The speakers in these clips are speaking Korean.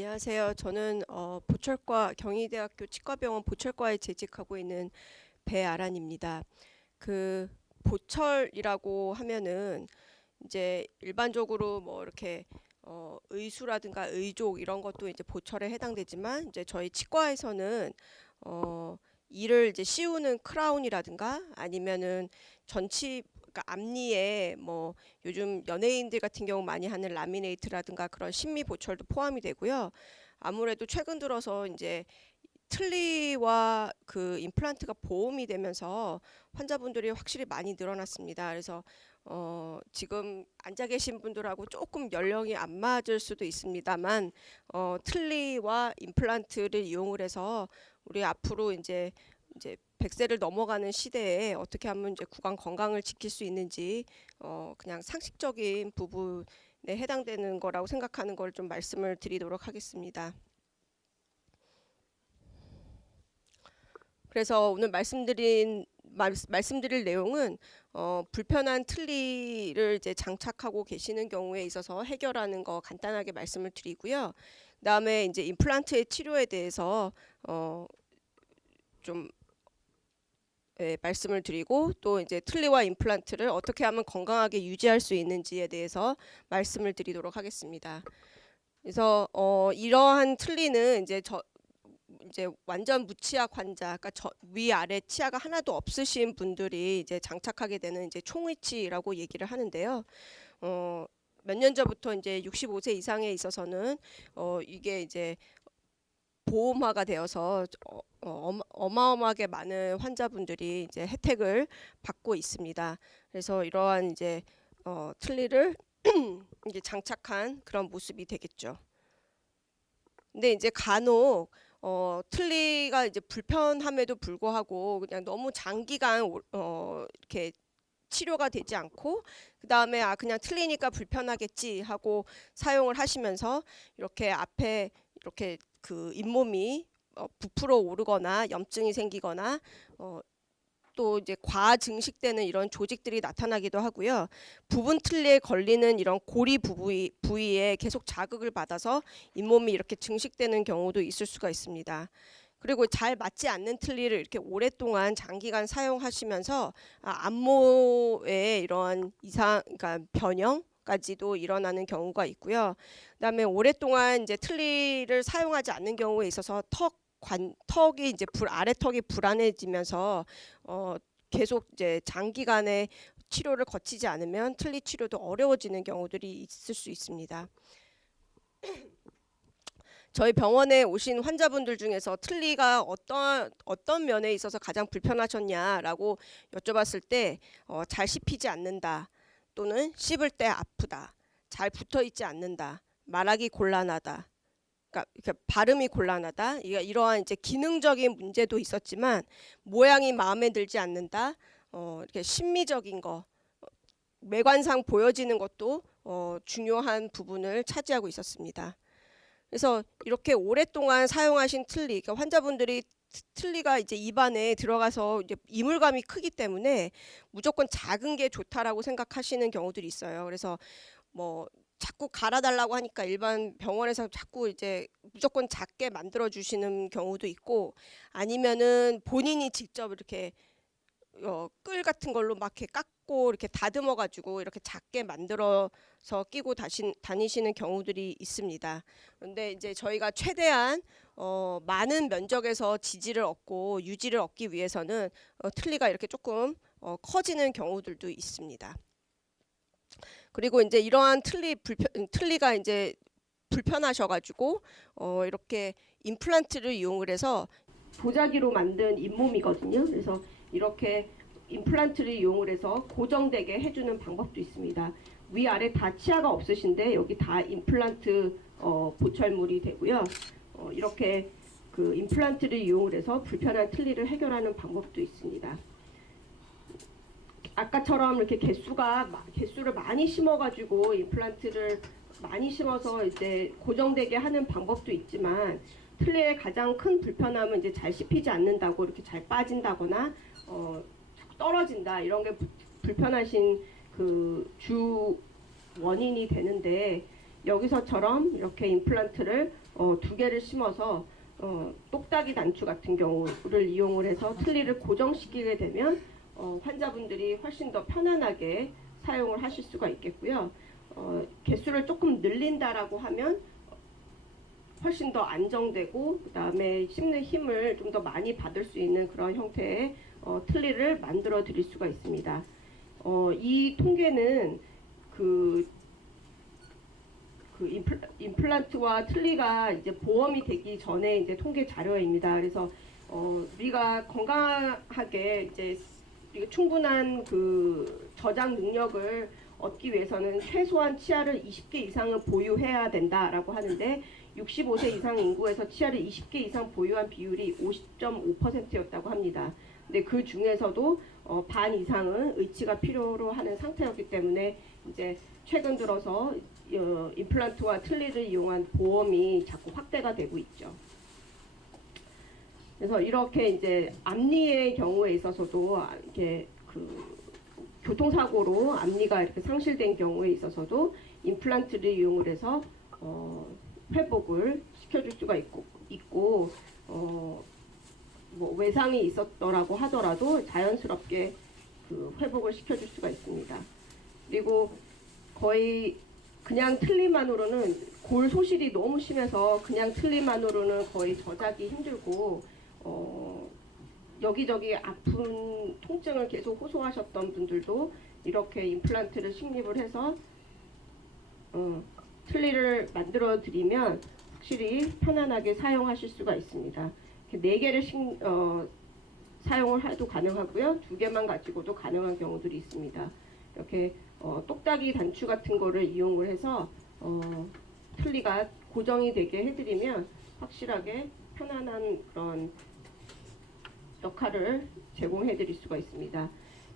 안녕하세요. 저는 보철과 경희대학교 치과병원 보철과에 재직하고 있는 배아란입니다. 그 보철이라고 하면은 이제 일반적으로 뭐 이렇게 의수라든가 의족 이런 것도 이제 보철에 해당되지만 이제 저희 치과에서는 어 이를 이제 씌우는 크라운이라든가 아니면은 전치 그러니까 앞니에 뭐 요즘 연예인들 같은 경우 많이 하는 라미네이트라든가 그런 심미 보철도 포함이 되고요. 아무래도 최근 들어서 이제 틀니와 그 임플란트가 보험이 되면서 환자분들이 확실히 많이 늘어났습니다. 그래서 지금 앉아 계신 분들하고 조금 연령이 안 맞을 수도 있습니다만 틀니와 임플란트를 이용을 해서 우리 앞으로 이제 100세를 넘어가는 시대에 어떻게 하면 이제 구강 건강을 지킬 수 있는지 그냥 상식적인 부분에 해당되는 거라고 생각하는 걸 좀 말씀을 드리도록 하겠습니다. 그래서 오늘 말씀드릴 내용은 불편한 틀니를 이제 장착하고 계시는 경우에 있어서 해결하는 거 간단하게 말씀을 드리고요. 그다음에 이제 임플란트의 치료에 대해서 좀 말씀을 드리고 또 이제 틀니와 임플란트를 어떻게 하면 건강하게 유지할 수 있는지에 대해서 말씀을 드리도록 하겠습니다. 그래서 이러한 틀니는 이제 완전 무치아 환자, 그러니까 위아래 치아가 하나도 없으신 분들이 이제 장착하게 되는 이제 총위치라고 얘기를 하는데요. 몇 년 전부터 이제 65세 이상에 있어서는 이게 이제 보험화가 되어서 어마어마하게 많은 환자분들이 이제 혜택을 받고 있습니다. 그래서 이러한 이제 틀니를 이제 장착한 그런 모습이 되겠죠. 근데 이제 간혹 틀니가 이제 불편함에도 불구하고 그냥 너무 장기간 이렇게 치료가 되지 않고 그 다음에 그냥 틀리니까 불편하겠지 하고 사용을 하시면서 이렇게 앞에 이렇게 그 잇몸이 부풀어 오르거나 염증이 생기거나 또 이제 과증식되는 이런 조직들이 나타나기도 하고요. 부분 틀니에 걸리는 이런 고리 부위에 계속 자극을 받아서 잇몸이 이렇게 증식되는 경우도 있을 수가 있습니다. 그리고 잘 맞지 않는 틀니를 이렇게 오랫동안 장기간 사용하시면서 안모에 이러한 그러니까 변형까지도 일어나는 경우가 있고요. 그다음에 오랫동안 이제 틀니를 사용하지 않는 경우에 있어서 턱이 이제 아래턱이 불안해지면서 계속 이제 장기간의 치료를 거치지 않으면 틀니 치료도 어려워지는 경우들이 있을 수 있습니다. 저희 병원에 오신 환자분들 중에서 틀니가 어떤 면에 있어서 가장 불편하셨냐라고 여쭤봤을 때 잘 씹히지 않는다, 또는 씹을 때 아프다, 잘 붙어 있지 않는다, 말하기 곤란하다, 그러니까 이렇게 발음이 곤란하다, 이러한 이제 기능적인 문제도 있었지만 모양이 마음에 들지 않는다, 이렇게 심미적인 거, 외관상 보여지는 것도 중요한 부분을 차지하고 있었습니다. 그래서 이렇게 오랫동안 사용하신 틀니, 그러니까 환자분들이 틀니가 이제 입안에 들어가서 이제 이물감이 크기 때문에 무조건 작은 게 좋다라고 생각하시는 경우들이 있어요. 그래서 뭐 자꾸 갈아달라고 하니까 일반 병원에서 자꾸 이제 무조건 작게 만들어 주시는 경우도 있고, 아니면은 본인이 직접 이렇게 끌 같은 걸로 막 이렇게 깎고 이렇게 다듬어 가지고 이렇게 작게 만들어서 끼고 다니시는 경우들이 있습니다. 그런데 이제 저희가 최대한 많은 면적에서 지지를 얻고 유지를 얻기 위해서는 틀니가 이렇게 조금 커지는 경우들도 있습니다. 그리고 이제 이러한 틀니가 이제 불편하셔가지고 이렇게 임플란트를 이용을 해서 도자기로 만든 잇몸이거든요. 그래서 이렇게 임플란트를 이용을 해서 고정되게 해주는 방법도 있습니다. 위아래 다 치아가 없으신데 여기 다 임플란트 보철물이 되고요. 이렇게 그 임플란트를 이용을 해서 불편한 틀니를 해결하는 방법도 있습니다. 아까처럼 이렇게 개수를 많이 심어가지고 임플란트를 많이 심어서 이제 고정되게 하는 방법도 있지만, 틀니의 가장 큰 불편함은 이제 잘 씹히지 않는다고 이렇게 잘 빠진다거나 떨어진다, 이런 게 불편하신 그 주 원인이 되는데, 여기서처럼 이렇게 임플란트를 2개를 심어서 똑딱이 단추 같은 경우를 이용을 해서 틀니를 고정시키게 되면 환자분들이 훨씬 더 편안하게 사용을 하실 수가 있겠고요. 개수를 조금 늘린다라고 하면 훨씬 더 안정되고 그 다음에 씹는 힘을 좀 더 많이 받을 수 있는 그런 형태의 틀니를 만들어 드릴 수가 있습니다. 이 통계는 임플란트와 틀니가 이제 보험이 되기 전에 이제 통계 자료입니다. 그래서 우리가 건강하게 이제 충분한 그 저장 능력을 얻기 위해서는 최소한 치아를 20개 이상은 보유해야 된다라고 하는데 65세 이상 인구에서 치아를 20개 이상 보유한 비율이 50.5%였다고 합니다. 근데 그 중에서도 반 이상은 의치가 필요로 하는 상태였기 때문에 이제 최근 들어서 임플란트와 틀니를 이용한 보험이 자꾸 확대가 되고 있죠. 그래서 이렇게 이제 앞니의 경우에 있어서도 이렇게 교통사고로 앞니가 이렇게 상실된 경우에 있어서도 임플란트를 이용을 해서 회복을 시켜줄 수가 있고 뭐 외상이 있었더라고 하더라도 자연스럽게 회복을 시켜줄 수가 있습니다. 그리고 거의 그냥 틀니만으로는 골 소실이 너무 심해서 그냥 틀니만으로는 거의 저작이 힘들고 여기저기 아픈 통증을 계속 호소하셨던 분들도 이렇게 임플란트를 식립을 해서 틀니를 만들어 드리면 확실히 편안하게 사용하실 수가 있습니다. 4개를 사용을 해도 가능하고요. 2개만 가지고도 가능한 경우들이 있습니다. 이렇게 똑딱이 단추 같은 거를 이용을 해서 틀니가 고정이 되게 해드리면 확실하게 편안한 그런 역할을 제공해 드릴 수가 있습니다.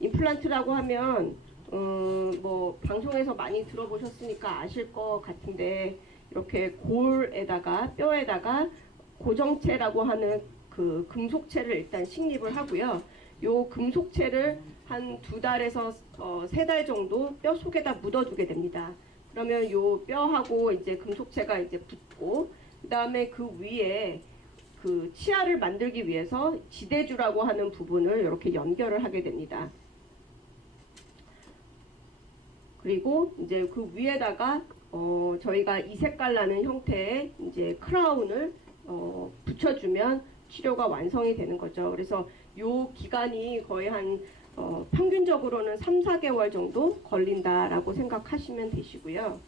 임플란트라고 하면 뭐 방송에서 많이 들어보셨으니까 아실 것 같은데 이렇게 골에다가 뼈에다가 고정체라고 하는 그 금속체를 일단 식립을 하고요. 요 금속체를 한 2달에서 3달 정도 뼈 속에다 묻어두게 됩니다. 그러면 요 뼈하고 이제 금속체가 이제 붙고 그 다음에 그 위에 그 치아를 만들기 위해서 지대주라고 하는 부분을 이렇게 연결을 하게 됩니다. 그리고 이제 그 위에다가 저희가 이색깔 나는 형태의 이제 크라운을 붙여주면 치료가 완성이 되는 거죠. 그래서 요 기간이 거의 한 평균적으로는 3-4개월 정도 걸린다라고 생각하시면 되시고요.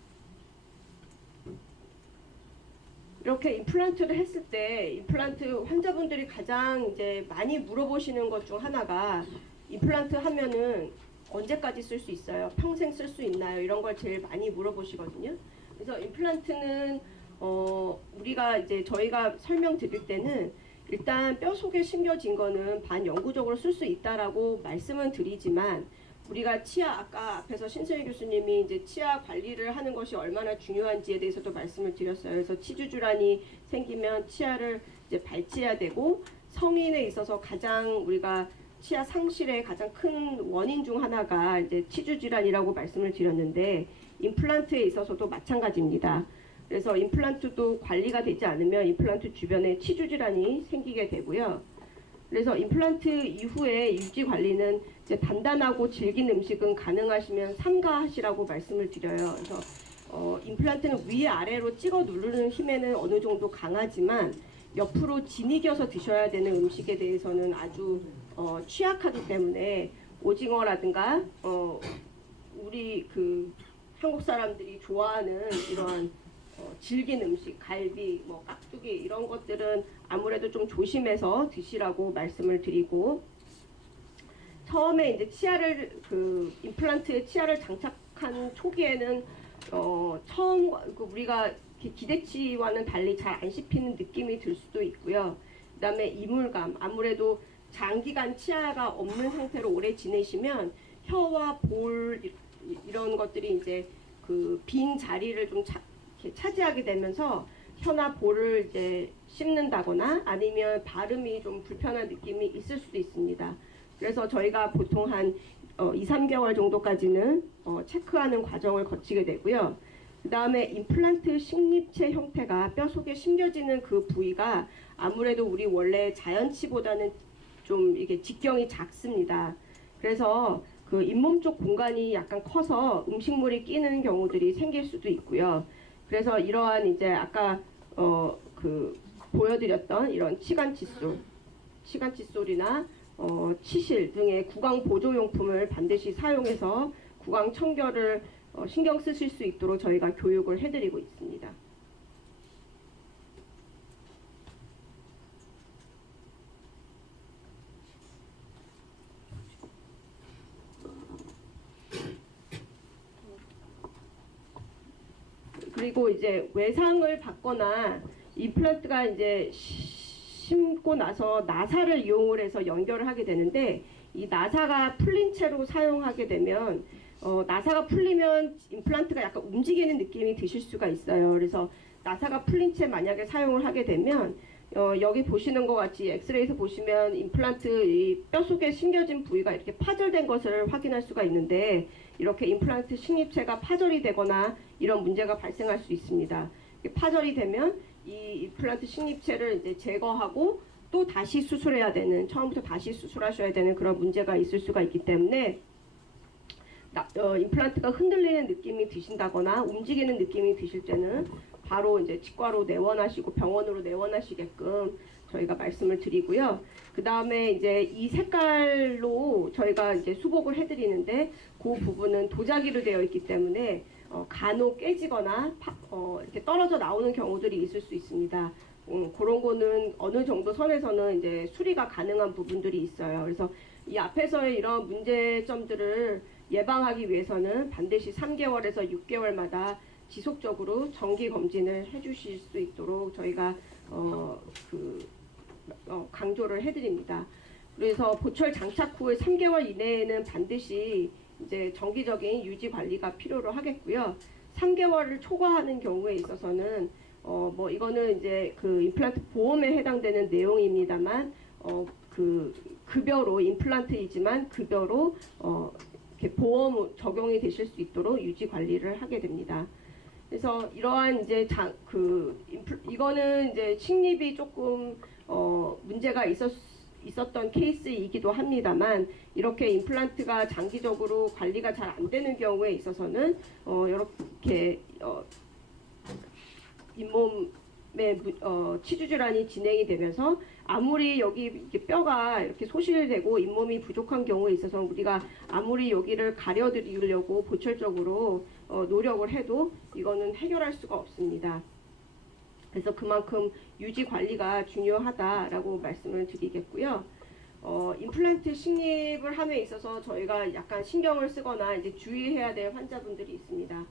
이렇게 임플란트를 했을 때 임플란트 환자분들이 가장 이제 많이 물어보시는 것 중 하나가 임플란트 하면은 언제까지 쓸 수 있어요? 평생 쓸 수 있나요? 이런 걸 제일 많이 물어보시거든요. 그래서 임플란트는 우리가 이제 저희가 설명드릴 때는 일단 뼈 속에 심겨진 거는 반영구적으로 쓸 수 있다라고 말씀은 드리지만 우리가 치아 아까 앞에서 신승희 교수님이 이제 치아 관리를 하는 것이 얼마나 중요한지에 대해서도 말씀을 드렸어요. 그래서 치주 질환이 생기면 치아를 이제 발치해야 되고 성인에 있어서 가장 우리가 치아 상실의 가장 큰 원인 중 하나가 이제 치주 질환이라고 말씀을 드렸는데 임플란트에 있어서도 마찬가지입니다. 그래서 임플란트도 관리가 되지 않으면 임플란트 주변에 치주 질환이 생기게 되고요. 그래서 임플란트 이후에 유지 관리는 이제 단단하고 질긴 음식은 가능하시면 삼가하시라고 말씀을 드려요. 그래서 임플란트는 위아래로 찍어 누르는 힘에는 어느 정도 강하지만 옆으로 지니겨서 드셔야 되는 음식에 대해서는 아주 취약하기 때문에 오징어라든가 우리 그 한국 사람들이 좋아하는 이런 질긴 음식, 갈비, 뭐 깍두기 이런 것들은 아무래도 좀 조심해서 드시라고 말씀을 드리고 처음에 이제 치아를 임플란트에 치아를 장착한 초기에는 처음 우리가 기대치와는 달리 잘 안 씹히는 느낌이 들 수도 있고요. 그다음에 이물감, 아무래도 장기간 치아가 없는 상태로 오래 지내시면 혀와 볼 이런 것들이 이제 그 빈 자리를 좀 차지하게 되면서 혀나 볼을 이제 씹는다거나 아니면 발음이 좀 불편한 느낌이 있을 수도 있습니다. 그래서 저희가 보통 한 2-3개월 정도까지는 체크하는 과정을 거치게 되고요. 그 다음에 임플란트 식립체 형태가 뼈 속에 심겨지는 그 부위가 아무래도 우리 원래 자연치보다는 좀 이게 직경이 작습니다. 그래서 그 잇몸 쪽 공간이 약간 커서 음식물이 끼는 경우들이 생길 수도 있고요. 그래서 이러한 이제 아까 그 보여드렸던 이런 치간 칫솔이나 치실 등의 구강 보조용품을 반드시 사용해서 구강 청결을 신경 쓰실 수 있도록 저희가 교육을 해드리고 있습니다. 그리고 이제 외상을 받거나 임플란트가 이제 심고 나서 나사를 이용을 해서 연결을 하게 되는데, 이 나사가 풀린 채로 사용하게 되면 나사가 풀리면 임플란트가 약간 움직이는 느낌이 드실 수가 있어요. 그래서 나사가 풀린 채 만약에 사용을 하게 되면 여기 보시는 것 같이 엑스레이에서 보시면 임플란트 이 뼈 속에 심겨진 부위가 이렇게 파절된 것을 확인할 수가 있는데, 이렇게 임플란트 식립체가 파절이 되거나 이런 문제가 발생할 수 있습니다. 파절이 되면 이 임플란트 식립체를 이제 제거하고 또 다시 수술해야 되는, 처음부터 다시 수술하셔야 되는 그런 문제가 있을 수가 있기 때문에 임플란트가 흔들리는 느낌이 드신다거나 움직이는 느낌이 드실 때는 바로 이제 치과로 내원하시고 병원으로 내원하시게끔 저희가 말씀을 드리고요. 그 다음에 이제 이 색깔로 저희가 이제 수복을 해드리는데, 그 부분은 도자기로 되어 있기 때문에 간혹 깨지거나 이렇게 떨어져 나오는 경우들이 있을 수 있습니다. 그런 거는 어느 정도 선에서는 이제 수리가 가능한 부분들이 있어요. 그래서 이 앞에서의 이런 문제점들을 예방하기 위해서는 반드시 3개월에서 6개월마다 지속적으로 정기 검진을 해주실 수 있도록 저희가 강조를 해드립니다. 그래서 보철 장착 후에 3개월 이내에는 반드시 이제 정기적인 유지 관리가 필요로 하겠고요. 3개월을 초과하는 경우에 있어서는 뭐 이거는 이제 그 임플란트 보험에 해당되는 내용입니다만 그 급여로 임플란트이지만 급여로 이렇게 보험 적용이 되실 수 있도록 유지 관리를 하게 됩니다. 그래서 이러한 이제 이거는 이제 식립이 조금 문제가 있었던 케이스이기도 합니다만, 이렇게 임플란트가 장기적으로 관리가 잘 안 되는 경우에 있어서는 이렇게 잇몸에 치주 질환이 진행이 되면서 아무리 여기 이렇게 뼈가 이렇게 소실되고 잇몸이 부족한 경우에 있어서 우리가 아무리 여기를 가려드리려고 보철적으로 노력을 해도 이거는 해결할 수가 없습니다. 그래서 그만큼 유지 관리가 중요하다라고 말씀을 드리겠고요. 임플란트 식립을 함에 있어서 저희가 약간 신경을 쓰거나 이제 주의해야 될 환자분들이 있습니다.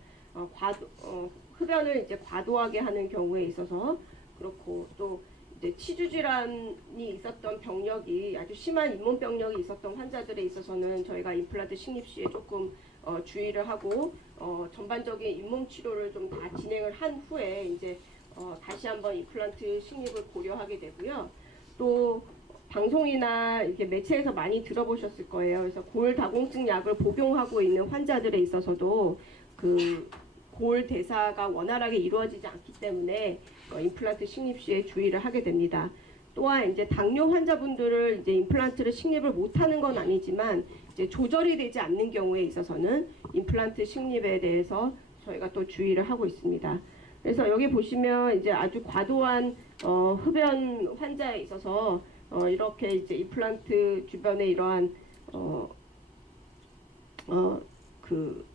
흡연을 이제 과도하게 하는 경우에 있어서 그렇고, 또 이제 치주 질환이 있었던 병력이 아주 심한 잇몸 병력이 있었던 환자들에 있어서는 저희가 임플란트 식립 시에 조금 주의를 하고 전반적인 잇몸 치료를 좀 다 진행을 한 후에 이제 다시 한번 임플란트 식립을 고려하게 되고요. 또 방송이나 이렇게 매체에서 많이 들어보셨을 거예요. 그래서 골다공증 약을 복용하고 있는 환자들에 있어서도 그 골 대사가 원활하게 이루어지지 않기 때문에 임플란트 식립 시에 주의를 하게 됩니다. 또한 이제 당뇨 환자분들을 이제 임플란트를 식립을 못하는 건 아니지만 이제 조절이 되지 않는 경우에 있어서는 임플란트 식립에 대해서 저희가 또 주의를 하고 있습니다. 그래서 여기 보시면 이제 아주 과도한 흡연 환자에 있어서 이렇게 이제 임플란트 주변에 이러한 그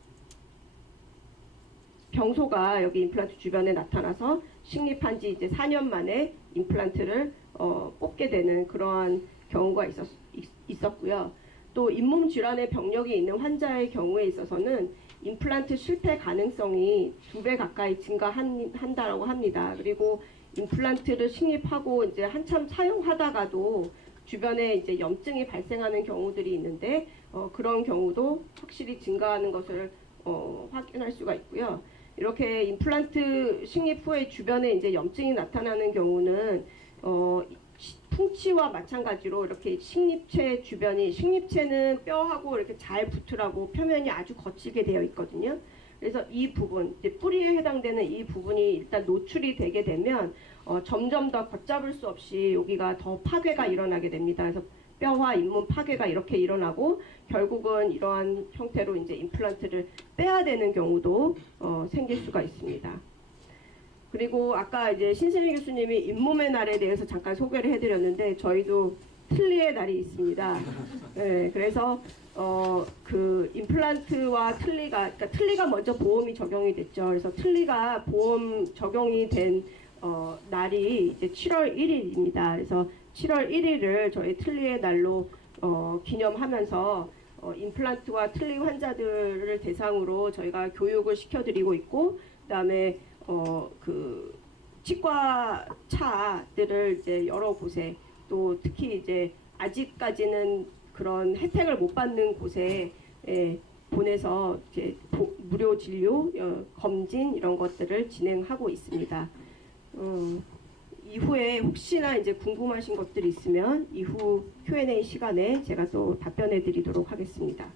병소가 여기 임플란트 주변에 나타나서 식립한 지 이제 4년 만에 임플란트를 뽑게 되는 그러한 경우가 있었고요. 또 잇몸 질환의 병력이 있는 환자의 경우에 있어서는 임플란트 실패 가능성이 2배 가까이 증가한다라고 합니다. 그리고 임플란트를 식립하고 이제 한참 사용하다가도 주변에 이제 염증이 발생하는 경우들이 있는데 그런 경우도 확실히 증가하는 것을 확인할 수가 있고요. 이렇게 임플란트 식립 후에 주변에 이제 염증이 나타나는 경우는 풍치와 마찬가지로 이렇게 식립체 주변이, 식립체는 뼈하고 이렇게 잘 붙으라고 표면이 아주 거칠게 되어 있거든요. 그래서 이 부분, 이제 뿌리에 해당되는 이 부분이 일단 노출이 되게 되면 점점 더 걷잡을 수 없이 여기가 더 파괴가 일어나게 됩니다. 그래서 뼈와 잇몸 파괴가 이렇게 일어나고 결국은 이러한 형태로 이제 임플란트를 빼야 되는 경우도 생길 수가 있습니다. 그리고 아까 이제 신세미 교수님이 잇몸의 날에 대해서 잠깐 소개를 해드렸는데 저희도 틀니의 날이 있습니다. 네, 그래서 그 임플란트와 그러니까 틀니가 먼저 보험이 적용이 됐죠. 그래서 틀니가 보험 적용이 된 날이 이제 7월 1일입니다. 그래서 7월 1일을 저희 틀니의 날로 기념하면서 임플란트와 틀니 환자들을 대상으로 저희가 교육을 시켜드리고 있고, 그다음에 그 치과 차들을 이제 여러 곳에 또 특히 이제 아직까지는 그런 혜택을 못 받는 곳에 보내서 이제 무료 진료, 검진 이런 것들을 진행하고 있습니다. 이후에 혹시나 이제 궁금하신 것들이 있으면 이후 Q&A 시간에 제가 또 답변해 드리도록 하겠습니다.